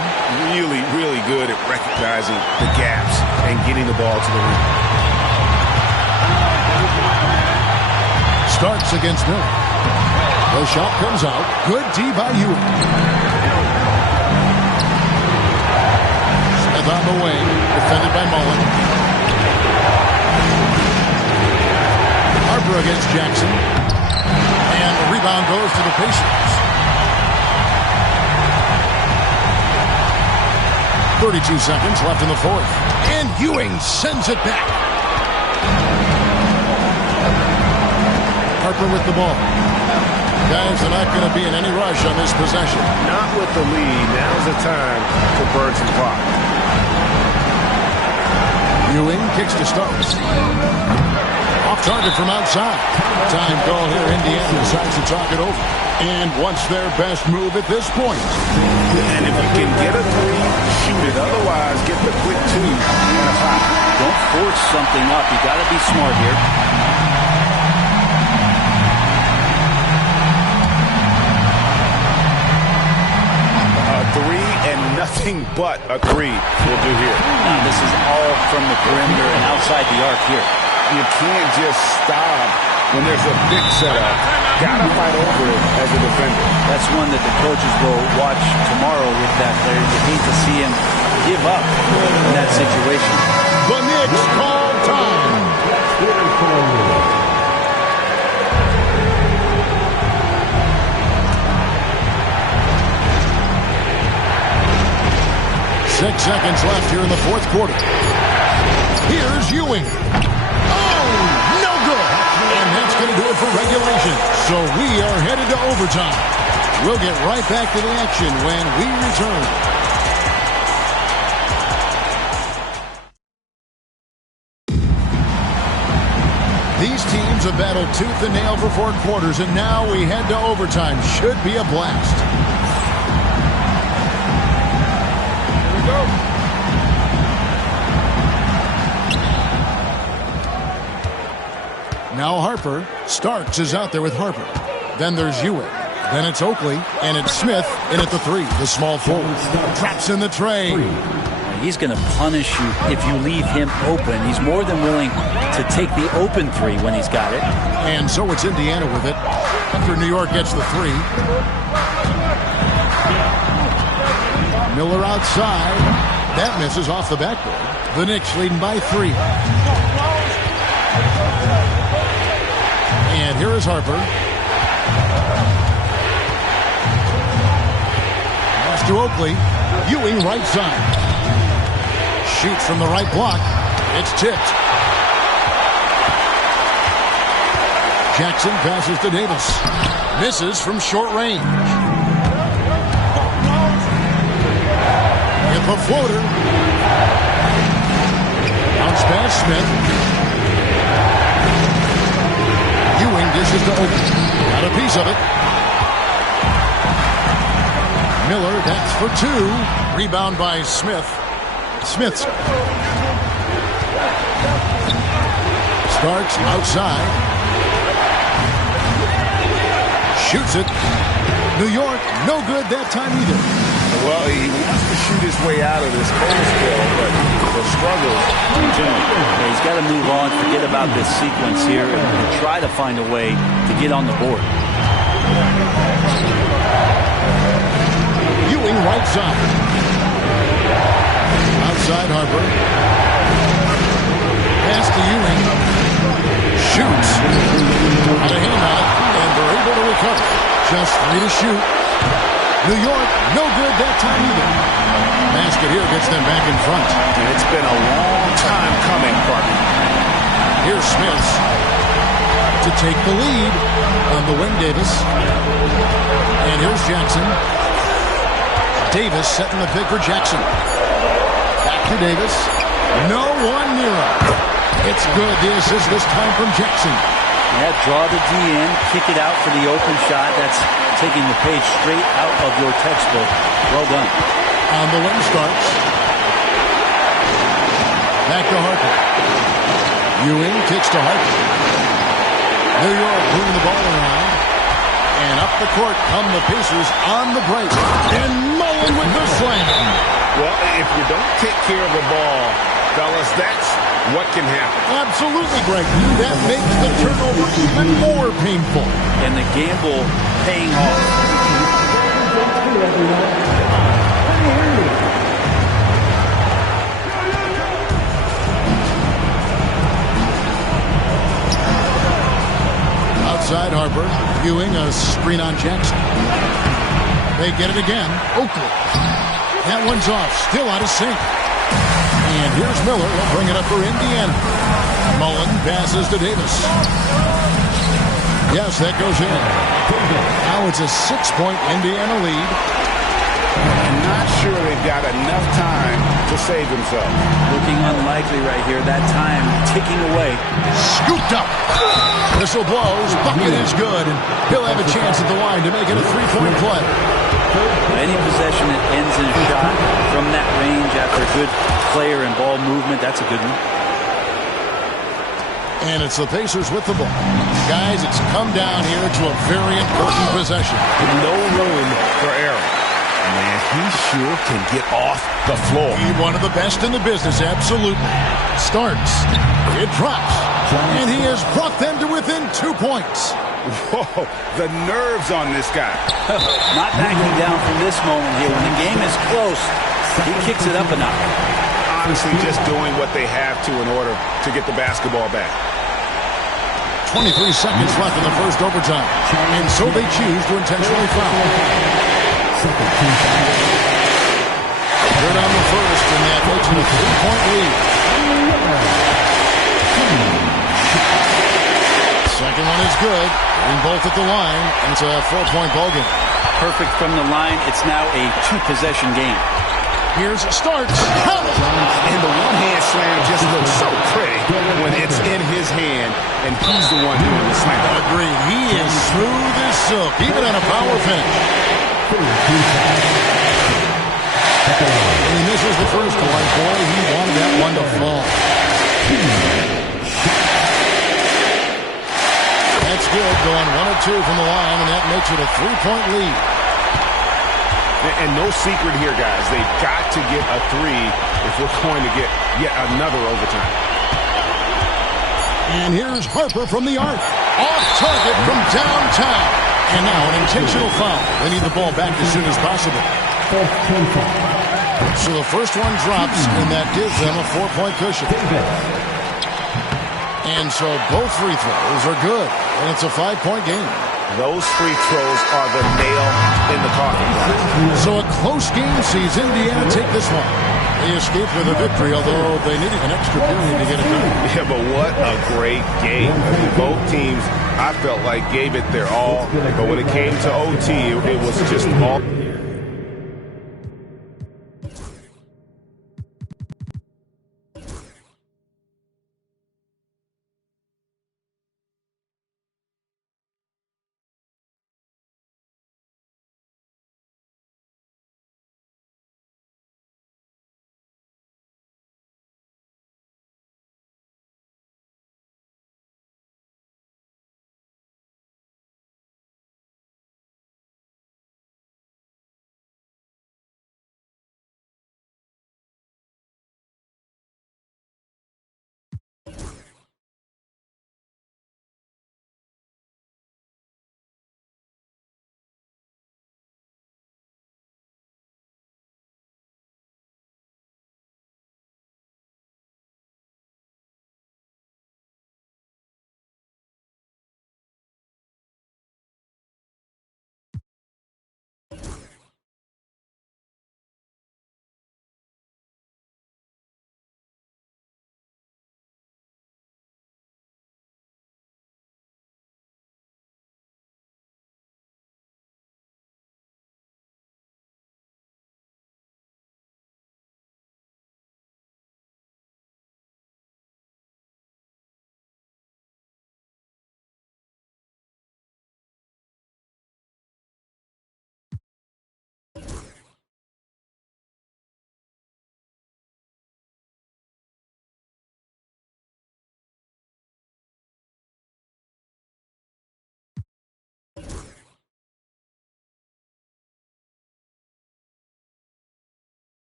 Really, really good at recognizing the gaps and getting the ball to the rim. Starks against Miller. The shot comes out. Good D by Ewing. Smith on the wing. Defended by Mullen. Harper against Jackson. And the rebound goes to the Pacers. 32 seconds left in the fourth. And Ewing sends it back. Harper with the ball. Guys are not going to be in any rush on this possession. Not with the lead. Now's the time to burn some clock. Ewing kicks to Starks. Off target from outside. Time call here. Indiana decides to talk it over. And what's their best move at this point? And if you can get a three, shoot it. Otherwise, get the quick 2 and a 5. Don't force something up. You got to be smart here. Three and nothing but a 3 will do here. Now this is all from the perimeter and outside the arc here. You can't just stop when there's a big setup. Gotta fight over it as a defender. That's one that the coaches will watch tomorrow with that player. You hate to see him give up in that situation. The Knicks call time. 6 seconds left here in the fourth quarter. Here's Ewing. Oh, no good. And that's going to do it for regulation. So we are headed to overtime. We'll get right back to the action when we return. These teams have battled tooth and nail for 4 quarters, and now we head to overtime. Should be a blast. Now Harper. Starks is out there with Harper. Then there's Ewing. Then it's Oakley. And it's Smith in at the 3. The small forward. Traps in the tray. He's going to punish you if you leave him open. He's more than willing to take the open 3 when he's got it. And so it's Indiana with it. After New York gets the 3. Miller outside. That misses off the backboard. The Knicks leading by 3. And here is Harper. Pass to Oakley. Ewing right side. Shoots from the right block. It's tipped. Jackson passes to Davis. Misses from short range. Hit the floater. Bounce pass Smith. Ewing dishes to Oakley. Got a piece of it. Miller, that's for 2. Rebound by Smith. Smith. Starks outside. Shoots it. New York, no good that time either. Well, he wants to shoot his way out of this cold spell, but the the struggles in general. Yeah, he's got to move on, forget about this sequence here, and try to find a way to get on the board. Ewing right side. Outside Harper. Pass to Ewing. Shoots. Got a hand on it, and they're able to recover. Just 3 to shoot. New York, no good that time either. Basket here gets them back in front. And it's been a long time coming, Parker. Here's Smith to take the lead on the wing, Davis. And here's Jackson. Davis setting the pick for Jackson. Back to Davis. No one near him. It's good. The assist this time from Jackson. Yeah, draw the D in, kick it out for the open shot. That's taking the page straight out of your textbook. Well done. On the wing starts. Back to Harper. Ewing kicks to Harper. New York moving the ball around. And up the court come the Pacers on the break. And Mullen with the slam. Well, if you don't take care of the ball, fellas, that's what can happen. Absolutely, Greg. That makes the turnover even more painful. And the gamble paying off. Outside Harper. Ewing a screen on Jackson. They get it again. Oakley. That one's off. Still out of sync. And here's Miller. He'll bring it up for Indiana. Mullen passes to Davis. Yes, that goes in. Now it's a 6-point Indiana lead. I'm not sure they've got enough time to save themselves. Looking unlikely right here. That time ticking away. Scooped up. Whistle blows. Bucket is good. And he'll have a chance at the line to make it a 3-point play. Any possession that ends in a shot from that range after good player and ball movement, that's a good one. And it's the Pacers with the ball. Guys, it's come down here to a very important possession. No room for error. Man, he sure can get off the floor. He's one of the best in the business, absolutely. Starts. It drops. And he has brought them to within 2 points. Whoa, the nerves on this guy. Not backing down from this moment here. When the game is close, he kicks it up a notch. Honestly, just doing what they have to in order to get the basketball back. 23 seconds left in the first overtime. And so they choose to intentionally foul. Good on the first, and that makes it a 3-point lead. Second one is good. In both at the line, and it's a 4-point ball game. Perfect from the line. It's now a 2-possession game. Here's Starks. And the one-hand slam just looks so pretty when it's in his hand, and he's the one doing the slam. Agreed. He is smooth as silk, even on a power finish. And he misses the first one. Boy, he wanted that one to fall. That's good, going 1 of 2 from the line, and that makes it a 3-point lead. And no secret here, guys. They've got to get a 3 if we're going to get yet another overtime. And here's Harper from the arc. Off target from downtown. And now an intentional foul. They need the ball back as soon as possible. So the first one drops, and that gives them a 4-point cushion. And so both free throws are good, and it's a 5-point game. Those free throws are the nail in the coffin. So a close game sees Indiana take this one. They escaped with a victory, although they needed an extra period to get it done. Yeah, but what a great game. Both teams, I felt like, gave it their all. But when it came to OT, it was just all...